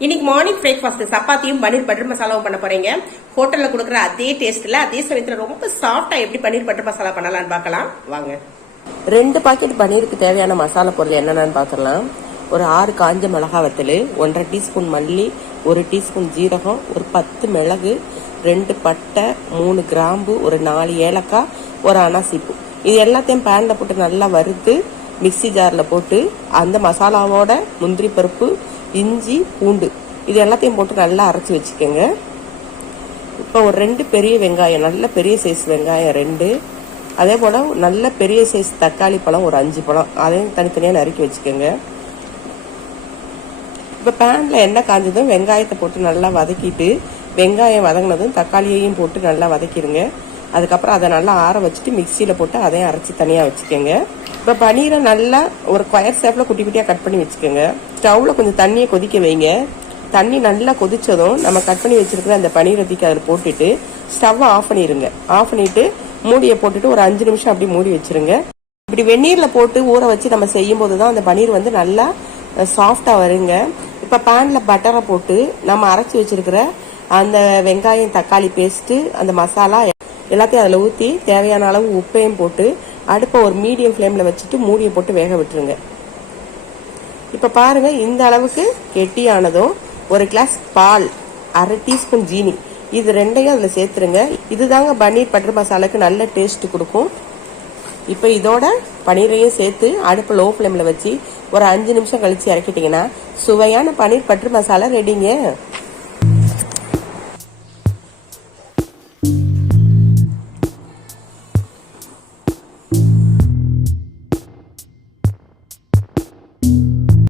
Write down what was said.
இன்னைக்கு morning breakfast சப்பாத்தியும் பன்னீர் butter மசாலாவும் பண்ண போறீங்க. ஹோட்டல்ல கொடுக்குற அதே டேஸ்ட்ல அதே சமயத்துல ரொம்ப சாஃப்டா எப்படி பன்னீர் பட்டர் மசாலா பண்ணலாம்னு பார்க்கலாம் வாங்க. 2 பாக்கெட் பன்னீருக்கு தேவையான மசாலா பொருள் என்னென்னு பார்க்கலாம். ஒரு 6 காஞ்ச மிளகா வத்தல், 1.5 டீஸ்பூன் மல்லி, 1 டீஸ்பூன் ஜீரகம், ஒரு 10 மிளகு, 2 பட்டை, 3 கிராம்பு, ஒரு 4 ஏலக்காய், ஒரு அனாசிப்பூ. இது எல்லாத்தையும் பேன்ல போட்டு நல்லா வறுத்து மிக்சி ஜார்ல போட்டு அந்த மசாலாவோட முந்திரி பருப்பு, இஞ்சி, பூண்டு இது எல்லாத்தையும் போட்டு நல்லா அரைச்சி வச்சுக்கோங்க. இப்போ ஒரு 2 பெரிய வெங்காயம், நல்ல பெரிய சைஸ் வெங்காயம் 2, அதே போல நல்ல பெரிய சைஸ் தக்காளி பழம் ஒரு 5 பழம், அதையும் தனித்தனியாக நறுக்கி வச்சுக்கோங்க. இப்போ பேன்ல எண்ணெய் காஞ்சதும் வெங்காயத்தை போட்டு நல்லா வதக்கிட்டு, வெங்காயம் வதங்கினதும் தக்காளியையும் போட்டு நல்லா வதக்கிடுங்க. அதுக்கப்புறம் அதை நல்லா ஆற வச்சுட்டு மிக்சியில் போட்டு அதையும் அரைச்சி தனியாக வச்சுக்கோங்க. இப்போ பன்னீரை நல்லா ஒரு ஸ்கொயர் ஷேப்பில் குட்டி குட்டியாக கட் பண்ணி வச்சுக்கோங்க. ஸ்டவ்வில் கொஞ்சம் தண்ணியை கொதிக்க வைங்க. தண்ணி நல்லா கொதிச்சதும் நம்ம கட் பண்ணி வச்சிருக்கிற அந்த பன்னீரை தூக்கி அதில் போட்டுட்டு ஸ்டவ்வை ஆஃப் பண்ணிடுங்க. ஆஃப் பண்ணிட்டு மூடியை போட்டுட்டு ஒரு 5 நிமிஷம் அப்படி மூடி வச்சிருங்க. இப்படி வெந்நீரில் போட்டு ஊற வச்சு நம்ம செய்யும் போது தான் அந்த பன்னீர் வந்து நல்லா சாஃப்டாக வருங்க. இப்போ பேனில் பட்டரை போட்டு நம்ம அரைச்சி வச்சிருக்கிற அந்த வெங்காயம் தக்காளி பேஸ்ட்டு அந்த மசாலா எல்லாத்தையும் அதில் ஊற்றி தேவையான அளவு உப்பையும் போட்டு அடுப்பை ஒரு மீடியம் ஃப்ளேமில் வச்சுட்டு மூடியை போட்டு வேக விட்டுருங்க. இப்போ பாருங்க, இந்த அளவுக்கு கெட்டியானதும் ஒரு கிளாஸ் பால், 1/2 டீஸ்பூன் ஜீனி, இது 2ஐயும் அதில் சேர்த்துருங்க. இதுதாங்க பன்னீர் பட்டர் மசாலாக்கு நல்ல டேஸ்ட் கொடுக்கும். இப்போ இதோட பன்னீரையும் சேர்த்து அடுப்பு லோ ஃப்ளேமில் வச்சு ஒரு 5 நிமிஷம் கழிச்சு இறக்கிட்டீங்கன்னா சுவையான பன்னீர் பட்டர் மசாலா ரெடிங்க.